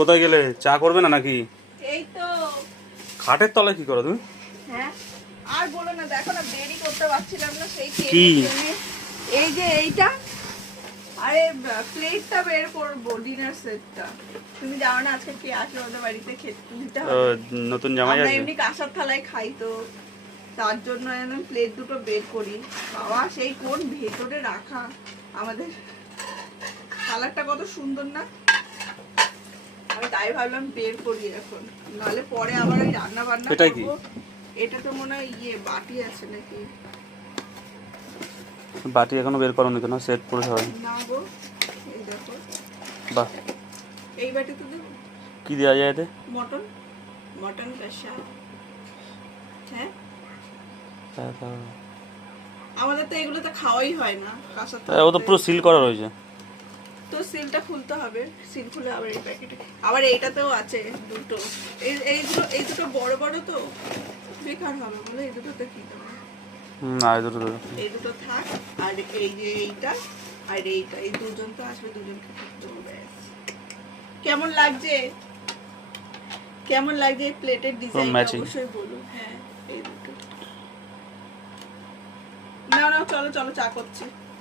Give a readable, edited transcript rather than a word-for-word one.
কোথায় গেলে? চা করবে না নাকি? এই তো। খাটের তলায় কি করো তুমি? হ্যাঁ আর বলো না, দেখো না দেরি করতে পারছিলাম না, সেই কি? এই যে এইটা, আরে প্লেটটা বের করবো, ডিনার সেটটা। তুমি জানো না আজকে কে আসবে ওদের বাড়িতে খেতে দিতে হবে। নতুন জামাই আমরা আছে? এমনি কাঁসার থালায় খাই, তো তার জন্য একদম প্লেট দুটো বের করি। বাবা সেই কোন ভেতরে রাখা আমাদের কালারটা কত সুন্দর না, আমি তাই ভাবলাম বের করি এখন, নাহলে পরে আবার ওই রান্না বান্না করবো। এটা তো মনে হয় বাটি আছে নাকি? বাটি এখনো বের করো নি কেন? সেট করে সবাই। না গো, এই দেখো। বাহ, এই বাটি তো দেবো। কি দেওয়া যায় এতে? মটন, মটন কষা। হ্যাঁ আমাদের তো এগুলো তো খাওয়াই হয় না কাঁসার ও তো পুরো সিল করা রয়েছে। তো সিলটা খুলতে হবে, সিল খুলে আবার এই প্যাকেটে, আবার এইটাতেও আছে দুটো। এই দুটো বড় বড় তো বেকার হবে বলে, এই দুটোতে কি দেবো? না, এই দুটো এই দুটো থাক, আর এই যে এইটা আর এইটা, এই দুজন তো আসবে, দুজনকে থাকতে হবে। কেমন লাগছে, কেমন লাগছে এই প্লেটের ডিজাইন অবশ্যই বলুন। হ্যাঁ এই দুটো। না চলো চলো, চা করছি।